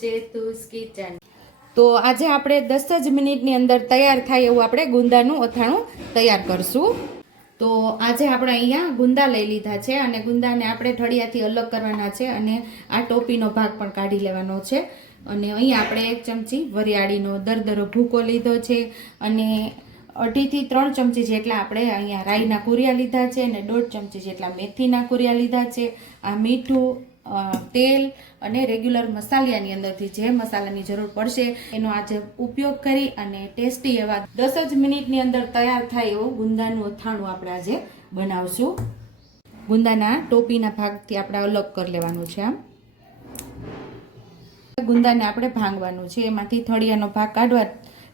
ચેતુસ kitchen. તો આજે આપણે 10 જ મિનિટની અંદર તૈયાર થાય એવું આપણે ગુંદાનું અથાણું તૈયાર કરશું। તો આજે આપણે અહીંયા ગુંદા લઈ લીધા છે અને ગુંદાને આપણે ઠળિયાથી અલગ કરવાના છે અને આ ટોપીનો ભાગ પણ કાઢી લેવાનો છે। અને અહીંયા આપણે 1 ચમચી વરિયાળીનો દરદરો ભૂકો લીધો છે અને 2.5 થી 3 ચમચી જેટલા આપણે અહીંયા રાઈના કુરિયા લીધા છે અને 1.5 ચમચી જેટલા મેથીના કુરિયા લીધા છે। આ મીઠું, તેલ અને રેગ્યુલર મસાલાની અંદરથી જે મસાલાની જરૂર પડશે એનો આજે ઉપયોગ કરી અને ટેસ્ટી એવા 10 જ મિનિટની અંદર તૈયાર થાય એવું ગુંદાનું અથાણું આપણે આજે બનાવશું। ગુંદાના ટોપીના ભાગથી આપણે અલગ કરી લેવાનું છે। આમ ગુંદાને આપણે ભાંગવાનું છે, એમાંથી થળિયાનો ભાગ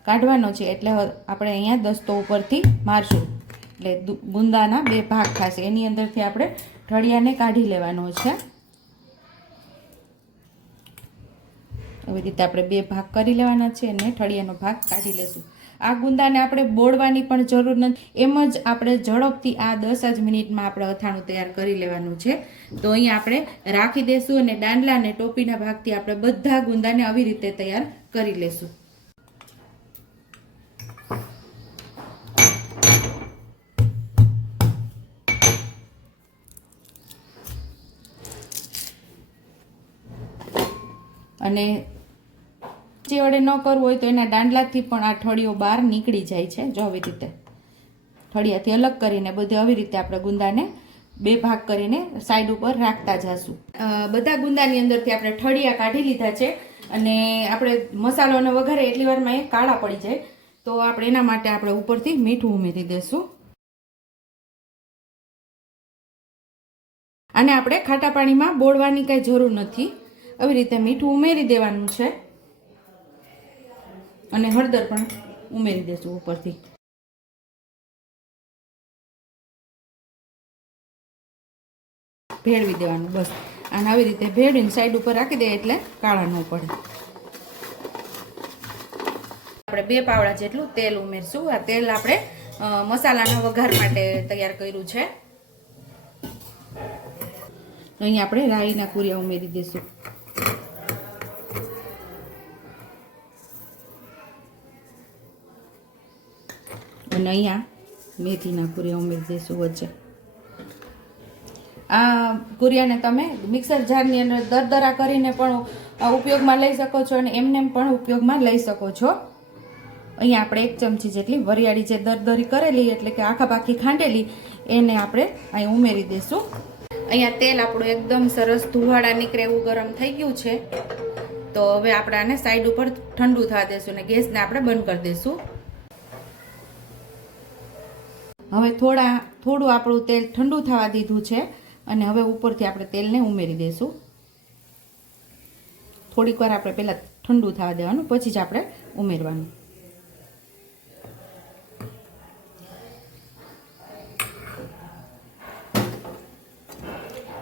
કાઢવાનો છે, એટલે આપણે અહીંયા દસ્તો ઉપરથી મારશું એટલે ગુંદાના 2 ભાગ થશે। એની અંદરથી આપણે ઠળિયાને કાઢી લેવાનો છે। આવી રીતે આપણે 2 ભાગ કરી લેવાના છે અને ઠળિયાનો ભાગ કાઢી લેશું। આ ગુંદાને આપણે બોળવાની પણ જરૂર નથી, એમ જ આપણે ઝડપથી આ 10 જ મિનિટમાં આપણે અથાણું તૈયાર કરી લેવાનું છે। તો અહીંયા આપણે રાખી દેશું અને દાંડલા અને ટોપીના ભાગથી આપણે બધા ગુંદાને આવી રીતે તૈયાર કરી લેશું। અને જે વડે ન કરવું હોય તો એના દાંડલાથી પણ આ ઠળિયો બહાર નીકળી જાય છે। જો આવી રીતે ઠળિયાથી અલગ કરીને બધે આવી રીતે આપણે ગુંદાને 2 ભાગ કરીને સાઈડ ઉપર રાખતા જઈશું। બધા ગુંદાની અંદરથી આપણે ઠળિયા કાઢી લીધા છે અને આપણે મસાલોને વઘારે એટલી વારમાં એ કાળા પડી જાય, તો આપણે એના માટે આપણે ઉપરથી મીઠું ઉમેરી દઈશું। આને આપણે ખાટા પાણીમાં બોળવાની કાંઈ જરૂર નથી, આવી રીતે મીઠું ઉમેરી દેવાનું છે અને હળદર પણ ઉમેરી દેશું ઉપરથી। ભેળવી દેવાનું બસ, અને આવી રીતે ભેળવીને સાઈડ ઉપર રાખી દઈએ એટલે કાળા ન પડે। આપણે 2 પાવડા જેટલું તેલ ઉમેરશું। આ તેલ આપણે મસાલાના વઘાર માટે તૈયાર કર્યું છે। અહીં આપણે રાઈના કુરિયા ઉમેરી દઈશું। અને અહીંયા મેથીના કુરિયા ઉમેરી દઈશું વચ્ચે। આ કુરિયાને તમે મિક્સર જારની અંદર દરદરા કરીને પણ ઉપયોગમાં લઈ શકો છો અને એમને પણ ઉપયોગમાં લઈ શકો છો। અહીંયા આપણે 1 ચમચી જેટલી વરિયાળી જે દરદરી કરેલી એટલે કે આખા પાકી ખાંડેલી એને આપણે અહીં ઉમેરી દઈશું। અહીંયા તેલ આપણું એકદમ સરસ ધુવાળા નીકળે એવું ગરમ થઈ ગયું છે, તો હવે આપણે આને સાઈડ ઉપર ઠંડુ થવા દઈશું અને ગેસને આપણે બંધ કરી દઈશું। હવે થોડું આપણું તેલ ઠંડુ થવા દીધું છે અને હવે ઉપરથી આપણે તેલને ઉમેરી દઈશું। થોડીક વાર આપણે પહેલાં ઠંડુ થવા દેવાનું, પછી જ આપણે ઉમેરવાનું।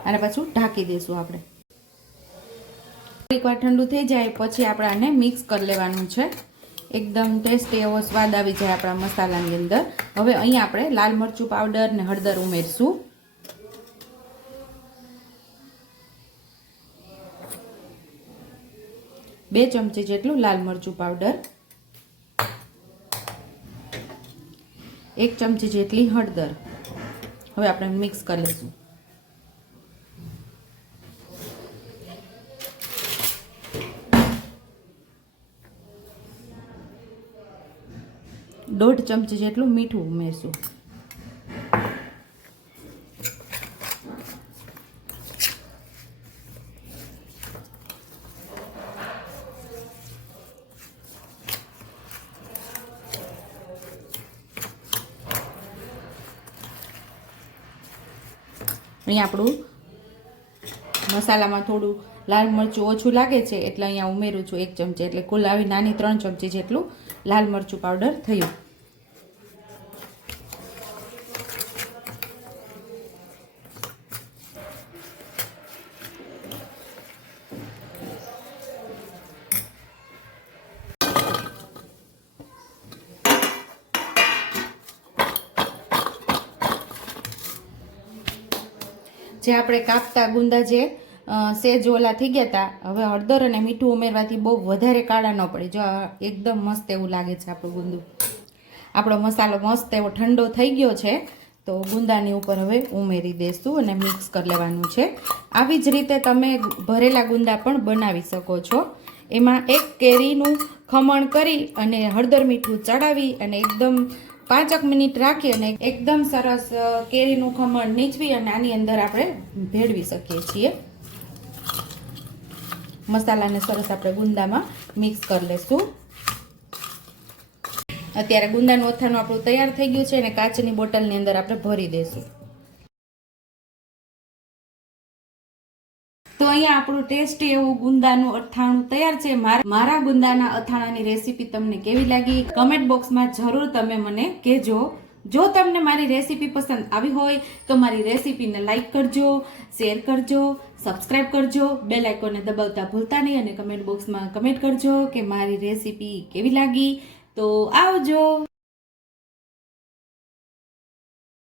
અને પાછું ઢાંકી દઈશું આપણે। થોડીક વાર ઠંડુ થઈ જાય પછી આપણે આને મિક્સ કરી લેવાનું છે, એકદમ ટેસ્ટી એવો સ્વાદ આવી જાય આપણા મસાલાની અંદર। હવે અહીંયા આપણે લાલ મરચું પાવડર ને હળદર ઉમેરશું। બે ચમચી જેટલું લાલ મરચું પાવડર, 1 ચમચી જેટલી હળદર। હવે આપણે મિક્સ કરી લઈશું। દોઢ ચમચી જેટલું મીઠું ઉમેરશું। અહીંયા આપણું મસાલામાં થોડું લાલ મરચું ઓછું લાગે છે એટલે અહીંયા ઉમેરું છું 1 ચમચી, એટલે કુલ આવી નાની 3 ચમચી જેટલું લાલ મરચું પાવડર થયું। જે આપણે કાપતા ગુંદા જે સેજ ઓલા થઈ ગયા હતા. હવે હળદર અને મીઠું ઉમેરવાથી બહુ વધારે કાળા ન પડે. જો એકદમ મસ્ત એવું લાગે છે આપણું ગુંદું. આપણો મસાલો મસ્ત એવો ઠંડો થઈ ગયો છે. તો ગુંદાની ઉપર હવે ઉમેરી દઈશું અને મિક્સ કરી લેવાનું છે. આવી જ રીતે તમે ભરેલા ગુંદા પણ બનાવી શકો છો. એમાં એક કેરીનું ખમણ કરી અને હળદર મીઠું ચડાવી અને એકદમ 5 મિનિટ રાખી અને એકદમ સરસ કેરીનું ખમણ નીચવી અને આની અંદર આપણે ભેળવી શકીએ છીએ. મસાલાને સરસ આપણે ગુંદામાં મિક્સ કરી લેશું. અત્યારે ગુંદાનું અથાણું આપણું તૈયાર થઈ ગયું છે અને કાચની બોટલની અંદર આપણે ભરી દઈશું. તો અહીંયા આપણું ટેસ્ટી એવું ગુંદાનું અથાણું તૈયાર છે. મારા ગુંદાના અથાણાની રેસીપી તમને કેવી લાગી કમેન્ટ બોક્સમાં જરૂર તમે મને કહેજો. જો તમને મારી રેસીપી પસંદ આવી હોય તો મારી રેસીપીને લાઈક કરજો, શેર કરજો, સબસ્ક્રાઇબ કરજો, બેલ આઇકોનને દબાવતા ભૂલતા નહીં અને કમેન્ટ બોક્સમાં કમેન્ટ કરજો કે મારી રેસીપી કેવી લાગી. તો આવજો.